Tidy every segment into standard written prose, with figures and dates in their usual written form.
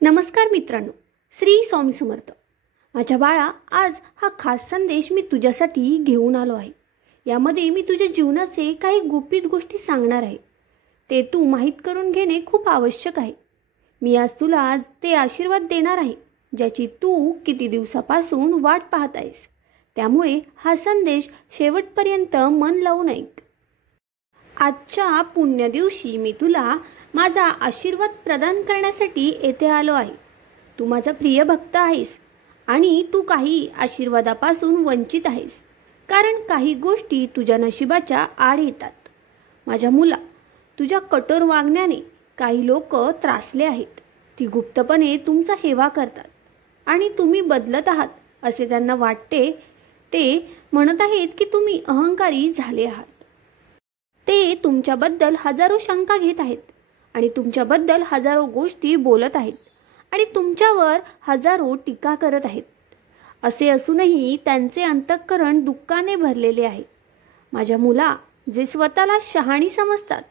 नमस्कार मित्रांनो, श्री स्वामी समर्थ. माझ्या बाळा, आज हा खास संदेश मी तुझ्यासाठी घेऊन आलो आहे. यामध्ये मी तुझ्या जीवनाचे काही गुपित गोष्टी सांगणार आहे. ते तू माहीत करून घेणे खूप आवश्यक आहे. मी आज तुला ते आशीर्वाद देणार आहे ज्याची तू किती दिवसापासून वाट पाहत आहेस. त्यामुळे हा संदेश शेवटपर्यंत मन लावून ऐक. आजच्या पुण्य दिवशी मी तुला माझा आशीर्वाद प्रदान करण्यासाठी येथे आलो आहे. तू माझा प्रिय भक्त आहेस आणि तू काही आशीर्वादापासून वंचित आहेस, कारण काही गोष्टी तुझ्या नशिबाच्या आड येतात. माझ्या मुला, तुझ्या कठोर वागण्याने काही लोक त्रासले आहेत. ती गुप्तपणे तुमचा हेवा करतात आणि तुम्ही बदलत आहात असे त्यांना वाटते. ते म्हणत आहेत की तुम्ही अहंकारी झाले आहात. ते तुमच्याबद्दल हजारो शंका घेत आहेत आणि तुमच्याबद्दल हजारो गोष्टी बोलत आहेत आणि तुमच्यावर हजारो टीका करत आहेत. असे असूनही त्यांचे अंतःकरण दुःखाने भरलेले आहे. माझ्या मुला, जे स्वतःला शहाणी समजतात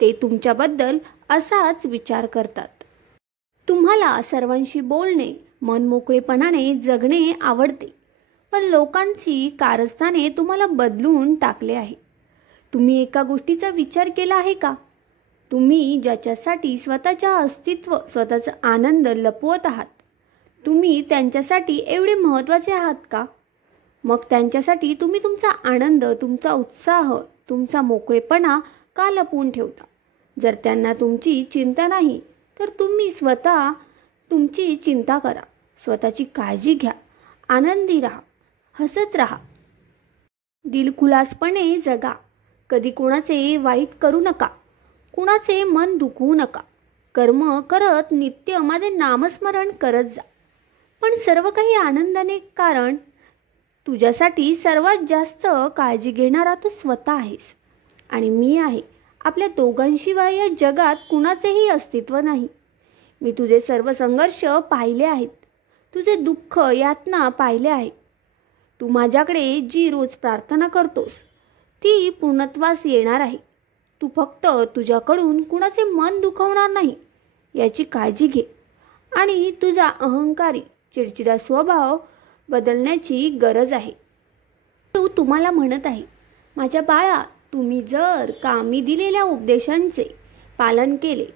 ते तुमच्याबद्दल असाच विचार करतात. तुम्हाला सर्वांशी बोलणे, मनमोकळेपणाने जगणे आवडते, पण लोकांची कारस्थाने तुम्हाला बदलून टाकले आहे. तुम्ही एका गोष्टीचा विचार केला आहे का? तुम्ही ज्याच्यासाठी स्वतःचा अस्तित्व, स्वतःचा आनंद लपवत आहात, तुम्ही त्यांच्यासाठी एवढे महत्त्वाचे आहात का? मग त्यांच्यासाठी तुम्ही तुमचा आनंद, तुमचा उत्साह, तुमचा मोकळेपणा का लपवून ठेवता? जर त्यांना तुमची चिंता नाही तर तुम्ही स्वतः तुमची चिंता करा. स्वतःची काळजी घ्या, आनंदी राहा, हसत राहा, दिलखुलासपणे जगा. कधी कोणाचे वाईट करू नका, कुणाचे मन दुखवू नका. कर्म करत नित्य माझे नामस्मरण करत जा. पण सर्व काही आनंदाने, कारण तुझ्यासाठी सर्वात जास्त काळजी घेणारा तू स्वतः आहेस आणि मी आहे. आपल्या दोघांशिवाय या जगात कुणाचेही अस्तित्व नाही. मी तुझे सर्व संघर्ष पाहिले आहेत, तुझे दुःख, यातना पाहिले आहेत. तू माझ्याकडे जी रोज प्रार्थना करतोस ती पूर्णत्वास येणार आहे. तू फक्त तुझ्याकडून कुणाचे मन दुखवणार नाही याची काळजी घे आणि तुझा अहंकारी, चिडचिडा स्वभाव बदलण्याची गरज आहे. तू तुम्हाला म्हणत आहे, माझ्या बाळा, तुम्ही जर का मी दिलेल्या उपदेशांचे पालन केले,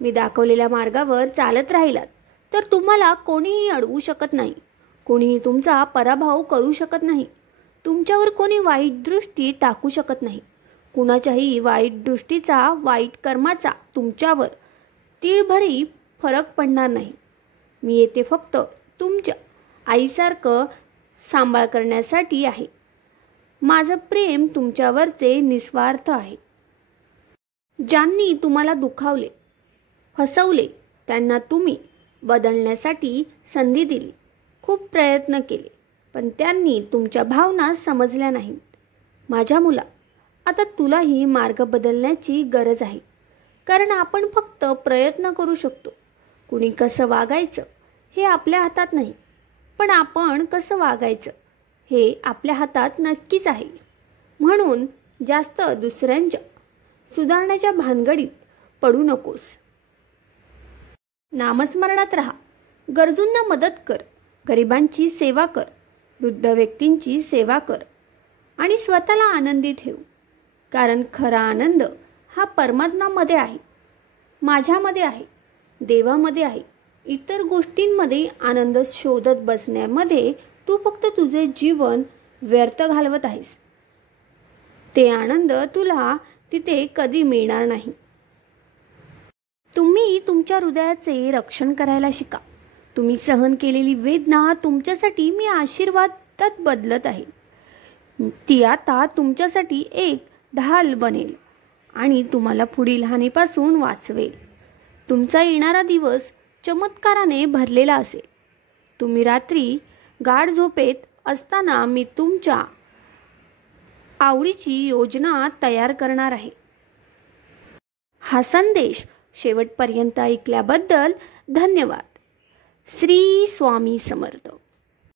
मी दाखवलेल्या मार्गावर चालत राहिलात, तर तुम्हाला कोणीही अडवू शकत नाही. कोणीही तुमचा पराभव करू शकत नाही. तुमच्यावर कोणी वाईट दृष्टी टाकू शकत नाही. कुणाच्याही वाईट दृष्टीचा, वाईट कर्माचा तुमच्यावर तीळभरही फरक पडणार नाही. मी येथे फक्त तुमच्या आईसारखं सांभाळ करण्यासाठी आहे. माझं प्रेम तुमच्यावरचे निस्वार्थ आहे. ज्यांनी तुम्हाला दुखावले, फसवले, त्यांना तुम्ही बदलण्यासाठी संधी दिली. खूप प्रयत्न केले, पण त्यांनी तुमच्या भावना समजल्या नाहीत. माझ्या मुला, आता तुलाही मार्ग बदलण्याची गरज आहे, कारण आपण फक्त प्रयत्न करू शकतो. कुणी कसं वागायचं हे आपल्या हातात नाही, पण आपण कसं वागायचं हे आपल्या हातात नक्कीच आहे. म्हणून जास्त दुसऱ्यांच्या सुधारण्याच्या भानगडीत पडू नकोस. नामस्मरणात राहा, गरजूंना मदत कर, गरिबांची सेवा कर, वृद्ध व्यक्तींची सेवा कर आणि स्वतःला आनंदी ठेव. कारण खरा आनंद हा परमात्म्यामध्ये आहे, माझ्यामध्ये आहे, देवामध्ये आहे. इतर गोष्टींमध्ये आनंद शोधत बसण्यामध्ये तू फक्त तुझे जीवन व्यर्थ घालवत आहेस. ते आनंद तुला तिथे कधी मिळणार नाही. तुम्ही तुमच्या हृदयाचे रक्षण करायला शिका. तुम्ही सहन केलेली वेदना तुमच्यासाठी मी आशीर्वादात बदलत आहे. ती आता तुमच्यासाठी एक ढाल बनेल आणि तुम्हाला पुढील हानीपासून वाचवेल. तुमचा येणारा दिवस चमत्काराने भरलेला असेल. तुम्ही रात्री गाढ झोपेत असताना मी तुमच्या आवडीची योजना तयार करणार आहे. हा संदेश शेवटपर्यंत ऐकल्याबद्दल धन्यवाद. श्री स्वामी समर्थ.